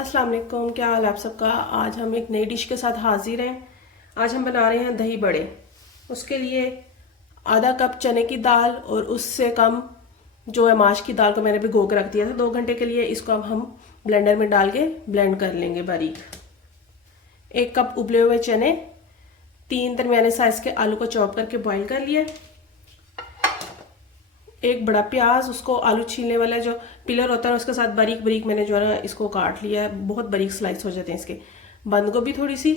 अस्सलाम वालेकुम, क्या हाल है आप सबका। आज हम एक नई डिश के साथ हाजिर हैं। आज हम बना रहे हैं दही बड़े। उसके लिए आधा कप चने की दाल और उससे कम जो है माश की दाल को मैंने भिगो के रख दिया था 2 घंटे के लिए। इसको अब हम ब्लेंडर में डाल के ब्लेंड कर लेंगे बारीक। 1 कप उबले हुए चने, 3 दरमियाने साइज के आलू को चॉप करके बॉईल कर लिया। एक बड़ा प्याज, उसको आलू छीलने वाला जो पिलर होता है उसके साथ बारीक बारीक मैंने जो है ना इसको काट लिया है। बहुत बारीक स्लाइस हो जाते हैं इसके। बंद गोभी थोड़ी सी,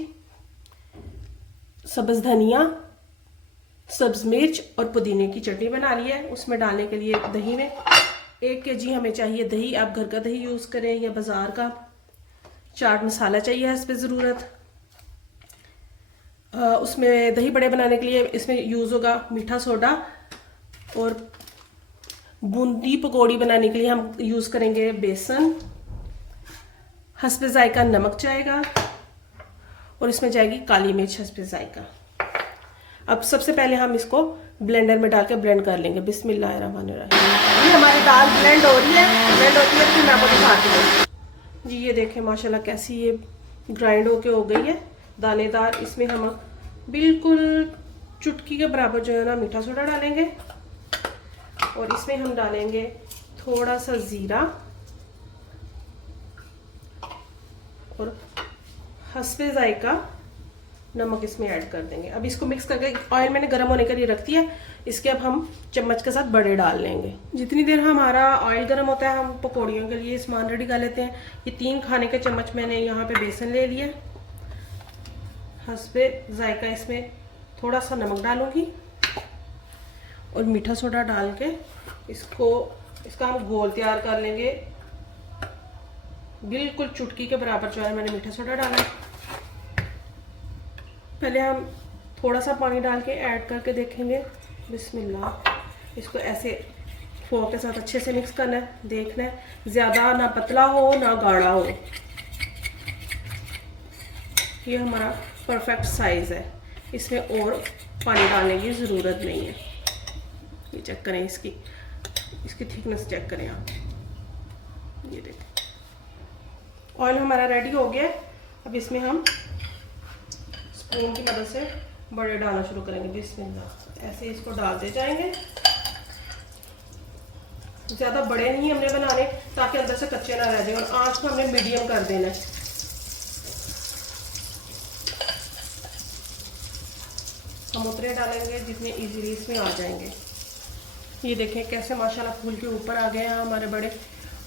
सब्ज धनिया, सब्ज मिर्च और पुदीने की चटनी बना ली है। उसमें डालने के लिए दही में 1 kg हमें चाहिए दही। आप घर का दही यूज करें या बाजार का। चाट मसाला चाहिए इस पर ज़रूरत। उसमें दही बड़े बनाने के लिए इसमें यूज़ होगा मीठा सोडा, और बूंदी पकौड़ी बनाने के लिए हम यूज़ करेंगे बेसन। हस्बे जायका नमक जाएगा, और इसमें जाएगी काली मिर्च हस्बे जायका। अब सबसे पहले हम इसको ब्लेंडर में डाल के ब्लेंड कर लेंगे। बिस्मिल्लाहिर्रहमानिर्रहीम। ये हमारी दाल ब्लेंड हो रही है, फिर मैं आपको दिखाती हूँ। जी ये देखें माशाल्लाह कैसी ये ग्राइंड होके हो गई है दानेदार। इसमें हम बिल्कुल चुटकी के बराबर जो है ना मीठा सोडा डालेंगे, और इसमें हम डालेंगे थोड़ा सा जीरा और हस्बे जायका नमक इसमें ऐड कर देंगे। अब इसको मिक्स करके ऑयल मैंने गर्म होने के लिए रख दिया। इसके अब हम चम्मच के साथ बड़े डाल लेंगे। जितनी देर हमारा ऑयल गर्म होता है हम पकौड़ियों के लिए सामान रेडी कर लेते हैं। ये 3 खाने के चम्मच मैंने यहाँ पे बेसन ले लिया। हस्बे जायका इसमें थोड़ा सा नमक डालूंगी और मीठा सोडा डाल के इसका हम घोल तैयार कर लेंगे। बिल्कुल चुटकी के बराबर जो है मैंने मीठा सोडा डाला। पहले हम थोड़ा सा पानी डाल के ऐड करके देखेंगे। बिस्मिल्लाह। इसको ऐसे फोक के साथ अच्छे से मिक्स करना है। देखना है ज़्यादा ना पतला हो ना गाढ़ा हो। ये हमारा परफेक्ट साइज़ है। इसमें और पानी डालने की ज़रूरत नहीं है। ये चेक करें, इसकी थिकनेस चेक करें आप। ये देखें ऑयल हमारा रेडी हो गया। अब इसमें हम स्पून की मदद से बड़े डालना शुरू करेंगे। बिस्मिल्लाह। ऐसे इसको डालते जाएंगे। ज़्यादा बड़े नहीं हमने बनाने ताकि अंदर से कच्चे ना रह जाए, और आंच को हमने मीडियम कर देना है। हम उतने डालेंगे जितने इजीली इसमें आ जाएंगे। ये देखें कैसे माशाल्लाह फूल के ऊपर आ गए हैं हमारे बड़े।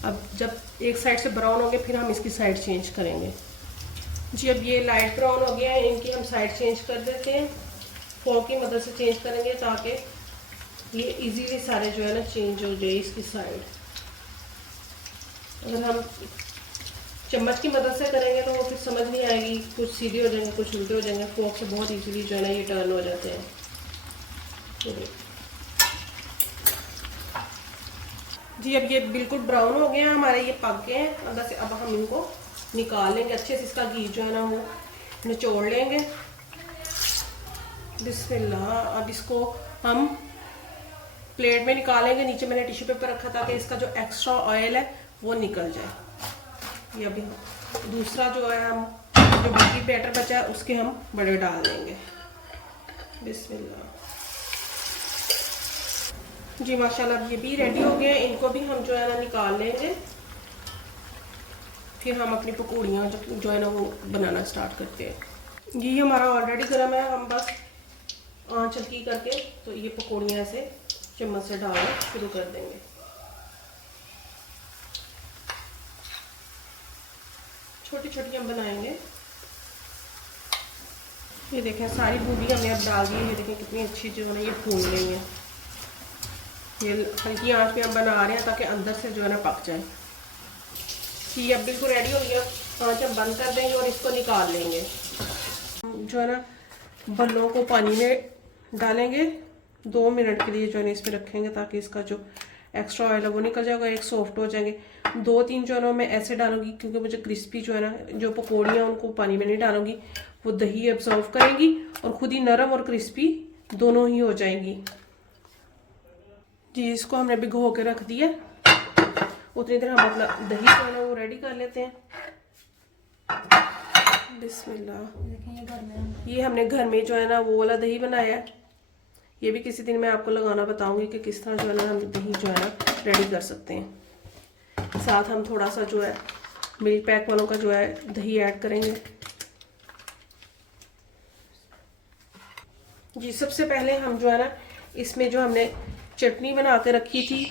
अब जब एक साइड से ब्राउन हो गए फिर हम इसकी साइड चेंज करेंगे। जी अब ये लाइट ब्राउन हो गया है, इनकी हम साइड चेंज कर देते हैं। फोक की मदद से चेंज करेंगे ताकि ये इजीली सारे जो है ना चेंज हो जाए इसकी साइड। अगर हम चम्मच की मदद से करेंगे तो वो फिर समझ नहीं आएगी, कुछ सीधे हो जाएंगे कुछ उल्टे हो जाएंगे। फोक से बहुत इजीली जो है ना ये टर्न हो जाते हैं। जी अब ये बिल्कुल ब्राउन हो गए हैं हमारे, ये पक गए हैं अंदर से। अब हम इनको निकाल लेंगे अच्छे से। इसका घी जो है ना वो निचोड़ लेंगे। बिस्मिल्लाह। अब इसको हम प्लेट में निकालेंगे। नीचे मैंने टिश्यू पेपर रखा था कि इसका जो एक्स्ट्रा ऑयल है वो निकल जाए। ये अभी दूसरा जो है हम जो बाकी बैटर बचा है उसके हम बड़े डाल देंगे। बिस्मिल्लाह। जी माशाल्लाह ये भी रेडी हो गए। इनको भी हम जो है ना निकाल लेंगे। फिर हम अपनी पकौड़ियाँ जो है ना वो बनाना स्टार्ट करते हैं। ये हमारा ऑलरेडी गर्म है। हम बस आंच हल्की करके तो ये पकौड़ियाँ ऐसे चम्मच से डालना शुरू कर देंगे। छोटी छोटी हम बनाएंगे। ये देखें सारी बूंदी हमने अब डाल दी। ये देखें कितनी अच्छी जो है ना ये फूल गई है। ये हल्की आंच में हम बना रहे हैं ताकि अंदर से जो है ना पक जाए। ये अब बिल्कुल रेडी हो गया। आंच हम बंद कर देंगे और इसको निकाल लेंगे। जो है ना बल्लों को पानी में डालेंगे 2 मिनट के लिए जो है ना इसमें रखेंगे ताकि इसका जो एक्स्ट्रा ऑयल है वो निकल जाएगा, एक सॉफ्ट हो जाएंगे। 2-3 जो है ना मैं ऐसे डालूंगी क्योंकि मुझे क्रिस्पी जो है ना जो पकौड़ियाँ उनको पानी में नहीं डालूंगी, वो दही एब्जॉर्व करेंगी और खुद ही नरम और क्रिस्पी दोनों ही हो जाएंगी। जी इसको हमने भिगो के रख दिया। उतनी देर हम अपना दही जो है ना वो रेडी कर लेते हैं। बिस्मिल्लाह। देखें ये घर में ये हमने घर में जो है ना वो वाला दही बनाया है। ये भी किसी दिन मैं आपको लगाना बताऊंगी कि किस तरह जो है ना हम दही जो है ना रेडी कर सकते हैं। साथ हम थोड़ा सा जो है मिल्क पैक वालों का जो है दही ऐड करेंगे। जी सबसे पहले हम जो है ना इसमें जो हमने चटनी बना के रखी थी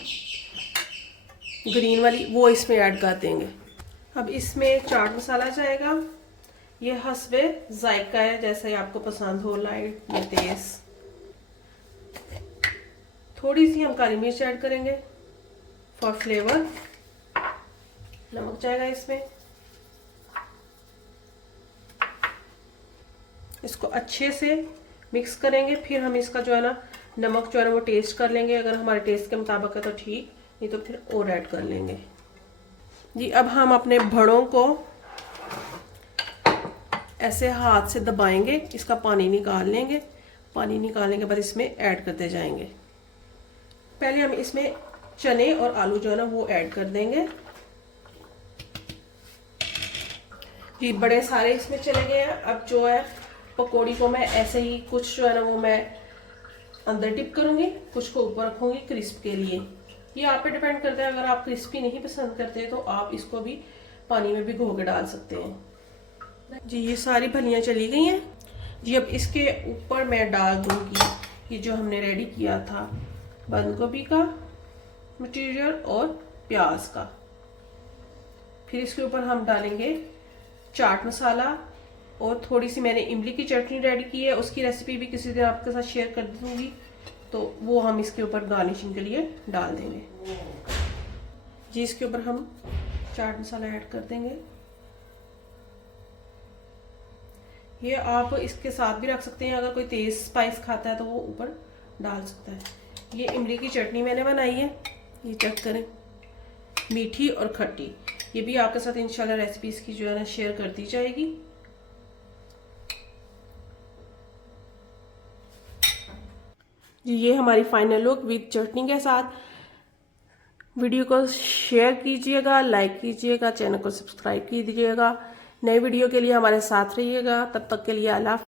ग्रीन वाली वो इसमें ऐड कर देंगे। अब इसमें चाट मसाला जाएगा। ये हस्बे जायका है, जैसे आपको पसंद हो, लाइट या तेज। थोड़ी सी हम काली मिर्च ऐड करेंगे फॉर फ्लेवर। नमक जाएगा इसमें। इसको अच्छे से मिक्स करेंगे। फिर हम इसका जो है ना नमक जो है ना वो टेस्ट कर लेंगे। अगर हमारे टेस्ट के मुताबिक है तो ठीक, नहीं तो फिर और ऐड कर लेंगे। जी अब हम अपने भड़ों को ऐसे हाथ से दबाएंगे, इसका पानी निकाल लेंगे। पानी निकालने के बाद इसमें ऐड करते जाएंगे। पहले हम इसमें चने और आलू जो है ना वो ऐड कर देंगे। जी बड़े सारे इसमें चले गए हैं। अब जो है पकौड़ी को मैं ऐसे ही कुछ जो है ना वो मैं अंदर डिप करूंगी, कुछ को ऊपर रखूंगी क्रिस्प के लिए। ये आप पे डिपेंड करता है। अगर आप क्रिस्पी नहीं पसंद करते तो आप इसको भी पानी में भिगो के डाल सकते हैं। जी ये सारी फलियां चली गई हैं। जी अब इसके ऊपर मैं डाल दूंगी ये जो हमने रेडी किया था बंद गोभी का मटेरियल और प्याज का। फिर इसके ऊपर हम डालेंगे चाट मसाला और थोड़ी सी मैंने इमली की चटनी रेडी की है, उसकी रेसिपी भी किसी दिन आपके साथ शेयर कर दूंगी, तो वो हम इसके ऊपर गार्निशिंग के लिए डाल देंगे। जी इसके ऊपर हम चाट मसाला ऐड कर देंगे। ये आप इसके साथ भी रख सकते हैं, अगर कोई तेज स्पाइस खाता है तो वो ऊपर डाल सकता है। ये इमली की चटनी मैंने बनाई है, ये चेक करें, मीठी और खट्टी। ये भी आपके साथ इंशाल्लाह रेसिपी इसकी जो है ना शेयर कर दी जाएगी। ये हमारी फाइनल लुक विद चटनी के साथ। वीडियो को शेयर कीजिएगा, लाइक कीजिएगा, चैनल को सब्सक्राइब कीजिएगा। नए वीडियो के लिए हमारे साथ रहिएगा। तब तक के लिए अल्लाह।